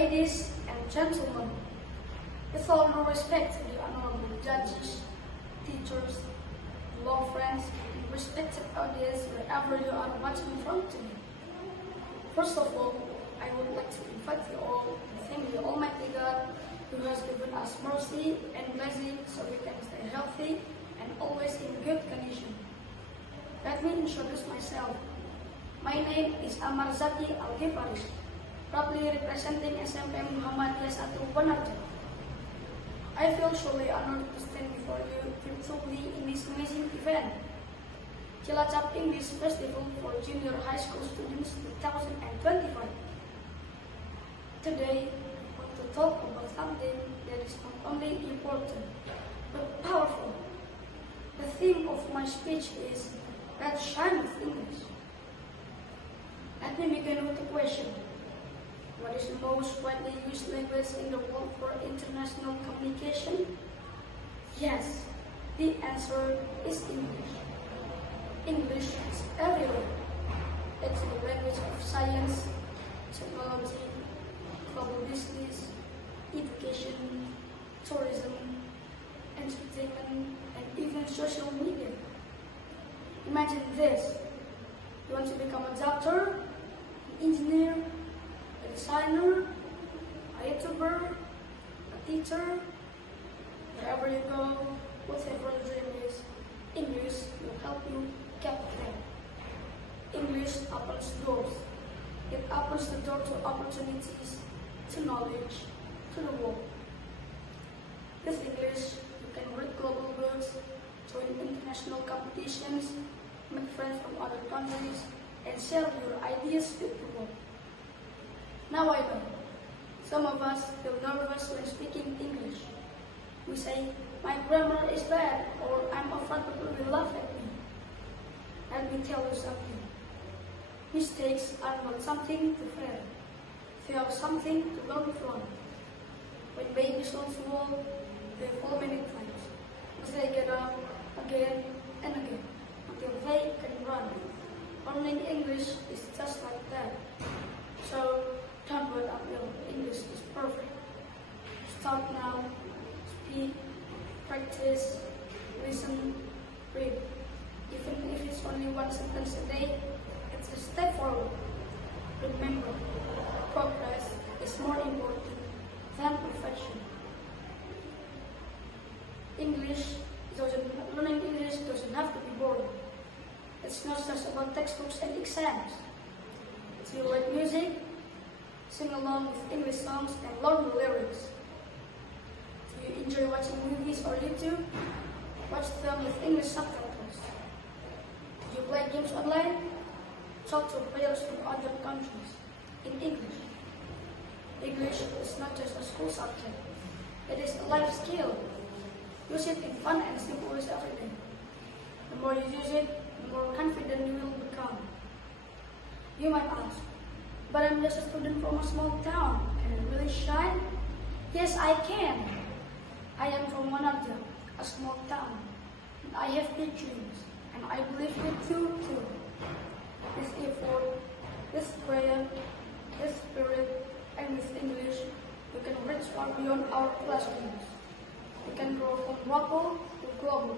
Ladies and gentlemen, with all due respect to the honorable judges, teachers, law friends, and respected audience wherever you are watching from today. First of all, I would like to invite you all to thank the Almighty God who has given us mercy and blessing so we can stay healthy and always in good condition. Let me introduce myself. My name is Amar Zaki Al-Ghifari, proudly representing SMP Muhammadiyah 1 Bonarja. I feel truly honored to stand before you virtually in this amazing event, Cilacap English Festival for Junior High School Students 2025. Today, I want to talk about something that is not only important, but powerful. The theme of my speech is Let's Shine with English. Let me begin with a question. What is the most widely used language in the world for international communication? Yes, the answer is English. English is everywhere. It's the language of science, technology, global business, education, tourism, entertainment, and even social media. Imagine this. You want to become a doctor, an engineer, a designer, a YouTuber, a teacher. Wherever you go, whatever your dream is, English will help you get there. English opens doors. It opens the door to opportunities, to knowledge, to the world. With English, you can read global books, join international competitions, make friends from other countries, and share your ideas with the world. Now I know, some of us feel nervous when speaking English. We say, my grammar is bad, or I'm afraid people will laugh at me. Let me tell you something. Mistakes are not something to fear. They are something to learn from. When babies learn to walk, they fall many times. But they get up again and again until they can run. Learning English is just like that. So don't wait until English is perfect. Start now. Speak, practice, listen, read. Even if it's only one sentence a day, it's a step forward. Remember, progress is more important than perfection. Learning English doesn't have to be boring. It's not just about textbooks and exams. It's you like music, sing along with English songs and learn the lyrics. Do you enjoy watching movies or YouTube? Watch them with English subtitles. Do you play games online? Talk to players from other countries in English. English is not just a school subject. It is a life skill. Use it in fun and simple ways every day. The more you use it, the more confident you will become. You might ask, but I'm just a student from a small town. Can I really shine? Yes, I can. I am from Bonarja, a small town. And I have big dreams, and I believe you too. With effort, with prayer, with spirit, and with English, we can reach far beyond our classrooms. We can grow from local to global.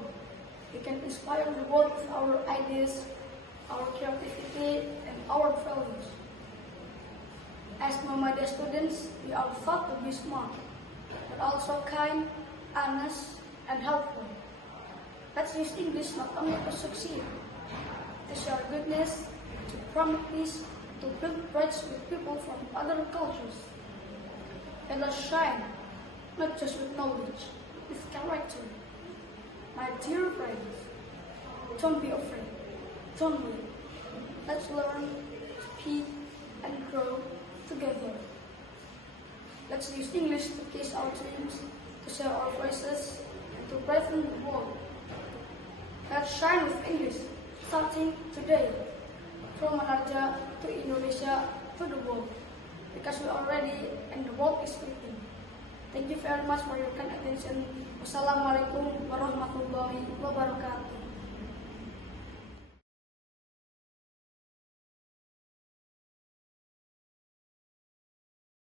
We can inspire the world with our ideas, our creativity, and our values. As Muhammadiyah students, we are taught to be smart, but also kind, honest, and helpful. Let's use English not only to succeed, to share goodness, to promote peace, to build bridges with people from other cultures. And let's shine, not just with knowledge, with character. My dear friends, don't be afraid, don't wait. Let's learn, speak, and grow together. Let's use English to chase our dreams, to share our voices, and to brighten the world. Let's shine with English, starting today, from Bonarja to Indonesia to the world, because we are ready and the world is waiting. Thank you very much for your kind attention. Wassalamualaikum warahmatullahi wabarakatuh.